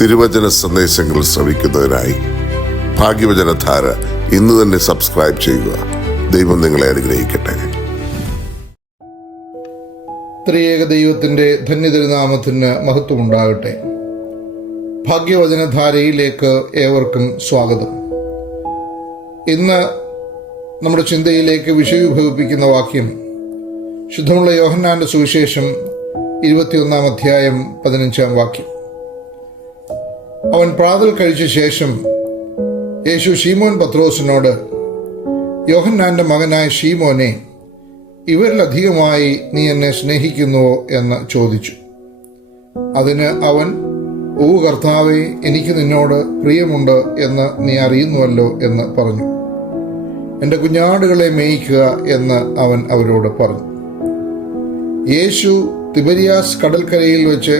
തിരുവചന സന്ദേശങ്ങൾ ശ്രവിക്കുന്നതിനായി ഭാഗ്യവചനധാര ഇന്ന് തന്നെ സബ്സ്ക്രൈബ് ചെയ്യുക. ദൈവം നിങ്ങളെ അനുഗ്രഹിക്കട്ടെ. ത്രിയേക ദൈവത്തിൻ്റെ ധന്യതിരുനാമത്തിന് മഹത്വമുണ്ടാകട്ടെ. ഭാഗ്യവചനധാരയിലേക്ക് ഏവർക്കും സ്വാഗതം. ഇന്ന് നമ്മുടെ ചിന്തയിലേക്ക് വിഷയീഭവിപ്പിക്കുന്ന വാക്യം ശുദ്ധമുള്ള യോഹന്നാന്റെ സുവിശേഷം 21 അധ്യായം 15 വാക്യം. അവൻ പ്രാതൽ കഴിച്ച ശേഷം യേശു ശീമോൻ പത്രോസിനോട്, യോഹന്നാന്റെ മകനായ ശീമോനെ, ഇവരിലധികമായി നീ എന്നെ സ്നേഹിക്കുന്നുവോ എന്ന് ചോദിച്ചു. അതിന് അവൻ, ഓ കർത്താവേ, എനിക്ക് നിന്നോട് പ്രിയമുണ്ട് എന്ന് നീ അറിയുന്നുവല്ലോ എന്ന് പറഞ്ഞു. എൻ്റെ കുഞ്ഞാടുകളെ മേയിക്കുക എന്ന് അവൻ അവരോട് പറഞ്ഞു. യേശു തിബരിയാസ് കടൽക്കരയിൽ വെച്ച്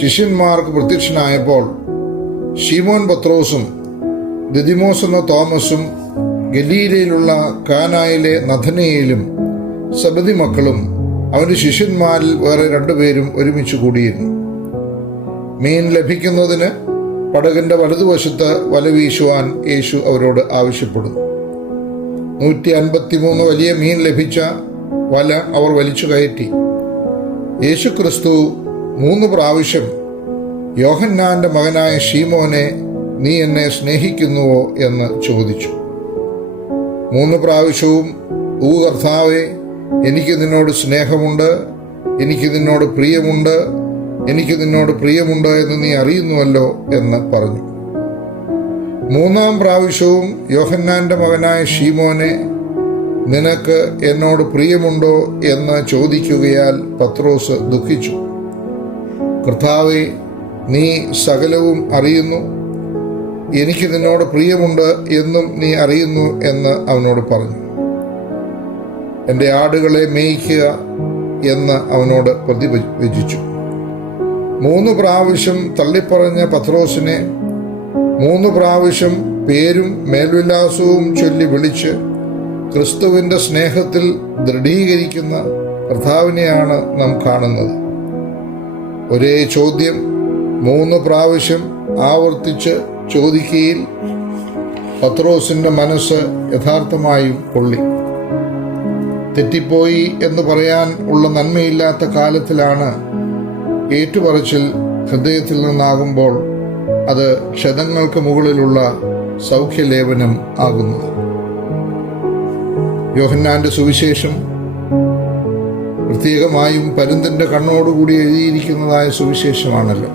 ശിഷ്യന്മാർക്ക് പ്രത്യക്ഷനായപ്പോൾ ശീമോൻ പത്രോസും ദിദിമോസ് എന്ന തോമസും ഗലീലയിലുള്ള കാനായിലെ നഥനയേലും സബദി മക്കളും അവന്റെ ശിഷ്യന്മാരിൽ വേറെ 2 പേരും ഒരുമിച്ച് കൂടിയിരുന്നു. മീൻ ലഭിക്കുന്നതിന് പടകിന്റെ വലതുവശത്ത് വല വീശുവാൻ യേശു അവരോട് ആവശ്യപ്പെടുന്നു. 153 വലിയ മീൻ ലഭിച്ച വല അവർ വലിച്ചു കയറ്റി. യേശു ക്രിസ്തു 3 പ്രാവശ്യം, യോഹന്നാന്റെ മകനായ ശീമോനെ, നീ എന്നെ സ്നേഹിക്കുന്നുവോ എന്ന് ചോദിച്ചു. 3 പ്രാവശ്യവും, ഓ കർത്താവേ, എനിക്ക് നിന്നോട് സ്നേഹമുണ്ട്, എനിക്ക് നിന്നോട് പ്രിയമുണ്ട്, എനിക്ക് നിന്നോട് പ്രിയമുണ്ട് എന്ന് നീ അറിയുന്നുവല്ലോ എന്ന് പറഞ്ഞു. 3-ാം പ്രാവശ്യവും, യോഹന്നാന്റെ മകനായ ശീമോനെ, നിനക്ക് എന്നോട് പ്രിയമുണ്ടോ എന്ന് ചോദിക്കുകയാൽ പത്രോസ് ദുഃഖിച്ചു. കർത്താവേ, നീ സകലവും അറിയുന്നു, എനിക്ക് നിന്നോട് പ്രിയമുണ്ട് എന്നും നീ അറിയുന്നു എന്ന് അവനോട് പറഞ്ഞു. എൻ്റെ ആടുകളെ മേയിക്കുക എന്ന് അവനോട് പ്രതിവചിച്ചു. 3 പ്രാവശ്യം തള്ളിപ്പറഞ്ഞ പത്രോസിനെ 3 പ്രാവശ്യം പേരും മേൽവിലാസവും ചൊല്ലി വിളിച്ച് ക്രിസ്തുവിൻ്റെ സ്നേഹത്തിൽ ദൃഢീകരിക്കുന്ന കർത്താവിനെയാണ് നാം കാണുന്നത്. ഒരേ ചോദ്യം 3 പ്രാവശ്യം ആവർത്തിച്ച് ചോദിക്കയിൽ പത്രോസിന്റെ മനസ്സ് യഥാർത്ഥമായും പൊള്ളി. തെറ്റിപ്പോയി എന്ന് പറയാൻ ഉള്ള നന്മയില്ലാത്ത കാലത്തിലാണ് ഏറ്റുപറച്ചിൽ ഹൃദയത്തിൽ നിന്നാകുമ്പോൾ അത് ക്ഷതങ്ങൾക്ക് മുകളിലുള്ള സൗഖ്യലേപനം ആകുന്നത്. യോഹന്നാന്റെ സുവിശേഷം പ്രത്യേകമായും പരുന്തിന്റെ കണ്ണോടുകൂടി എഴുതിയിരിക്കുന്നതായ സുവിശേഷമാണല്ലോ.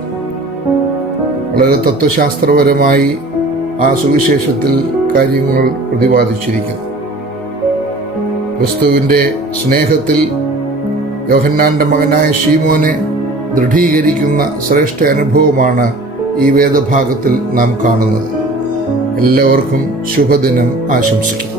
വളരെ തത്വശാസ്ത്രപരമായി ആ സുവിശേഷത്തിൽ കാര്യങ്ങൾ പ്രതിപാദിച്ചിരിക്കുന്നു. ക്രിസ്തുവിന്റെ സ്നേഹത്തിൽ യോഹന്നാന്റെ മകനായ ശീമോനെ ദൃഢീകരിക്കുന്ന ശ്രേഷ്ഠ അനുഭവമാണ് ഈ വേദഭാഗത്തിൽ നാം കാണുന്നത്. എല്ലാവർക്കും ശുഭദിനം ആശംസിക്കുന്നു.